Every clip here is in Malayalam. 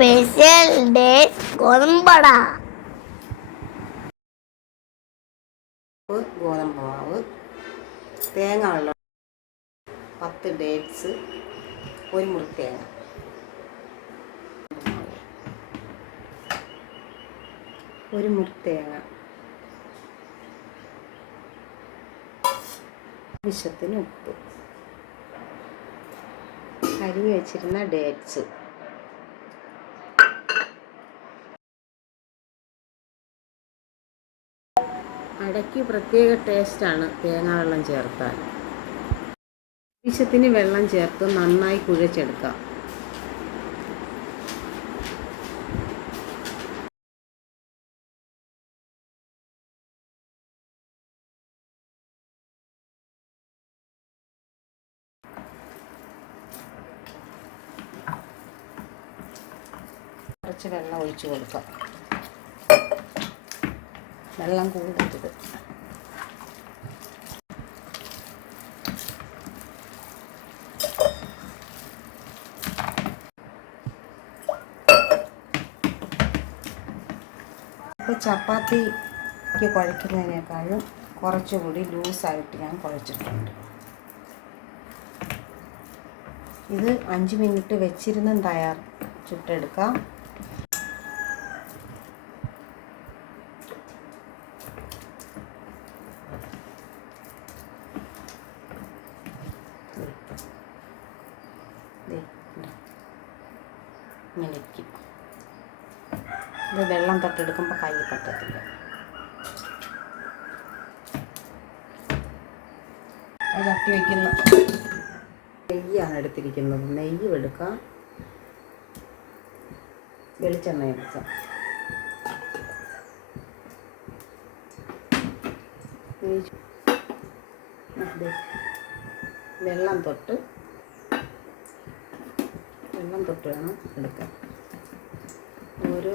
Special day ഗോതമ്പട. ഗോതമ്പ് മാവ്, തേങ്ങ വെള്ളം, 10 ഡേറ്റ്സ്, 1 മുറി തേങ്ങ, ഒരു മുറി തേങ്ങ, ആവശ്യത്തിന് ഉപ്പ്, അരിഞ്ഞ് വെച്ചിരുന്ന ഡേറ്റ്സ്. അടയ്ക്ക് പ്രത്യേക ടേസ്റ്റാണ് തേങ്ങാ വെള്ളം ചേർത്താൽ. ആവശ്യത്തിന് വെള്ളം ചേർത്ത് നന്നായി കുഴച്ചെടുക്കാം. കുറച്ച് വെള്ളം ഒഴിച്ചു കൊടുക്കാം. വെള്ളം കൂടരുത്. ഇപ്പോൾ ചപ്പാത്തിക്ക് കുഴയ്ക്കുന്നതിനേക്കാളും കുറച്ചുകൂടി ലൂസായിട്ട് ഞാൻ കുഴച്ചിട്ടുണ്ട്. ഇത് 5 മിനിറ്റ് വെച്ചിരുന്നും ചുട്ടെടുക്കാം. മിനിക്ക് ഇത് വെള്ളം തൊട്ടെടുക്കുമ്പോൾ കൈ പറ്റത്തില്ല. അത് തട്ടി വയ്ക്കുന്ന നെയ്യാണ് എടുത്തിരിക്കുന്നത്. നെയ്യ് എടുക്കാം, വെളിച്ചെണ്ണ എടുക്കാം. വെള്ളം തൊട്ട് വേണം എടുക്കാൻ. ഓരോ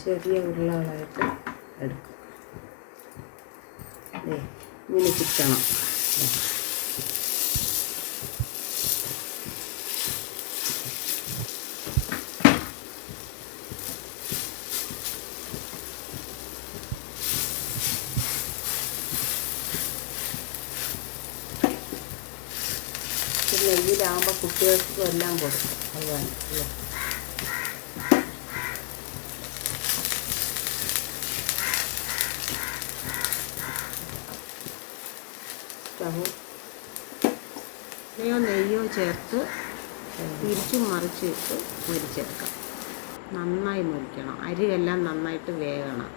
ചെറിയ ഉരുളകളായിട്ട് എടുക്കും. ഇങ്ങനെ ചുറ്റണം. നെയ്യിലാകുമ്പോൾ കുട്ടികൾക്കും എല്ലാം കൊടുക്കും. അതുപോലെ നെയ്യോ ചേർത്ത് തിരിച്ചും മറിച്ചിട്ട് മുരിച്ചെടുക്കാം. നന്നായി മുരിക്കണം. അരിയെല്ലാം നന്നായിട്ട് വേകണം.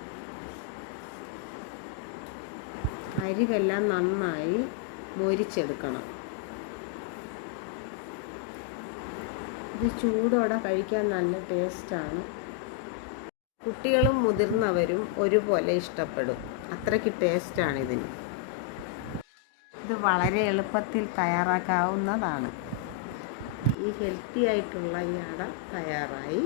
അരിയെല്ലാം നന്നായി മുരിച്ചെടുക്കണം. ഇത് ചൂടോടെ കഴിക്കാൻ നല്ല ടേസ്റ്റാണ്. കുട്ടികളും മുതിർന്നവരും ഒരുപോലെ ഇഷ്ടപ്പെടും. അത്രയ്ക്ക് ടേസ്റ്റാണ് ഇതിന്. ഇത് വളരെ എളുപ്പത്തിൽ തയ്യാറാക്കാവുന്നതാണ്. ഈ ഹെൽത്തി ആയിട്ടുള്ള ഈ അട തയ്യാറായി.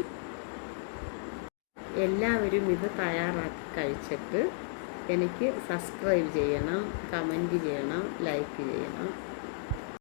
എല്ലാവരും ഇത് തയ്യാറാക്കി കഴിച്ചിട്ട് എനിക്ക് സബ്സ്ക്രൈബ് ചെയ്യണം, കമൻറ്റ് ചെയ്യണം, ലൈക്ക് ചെയ്യണം.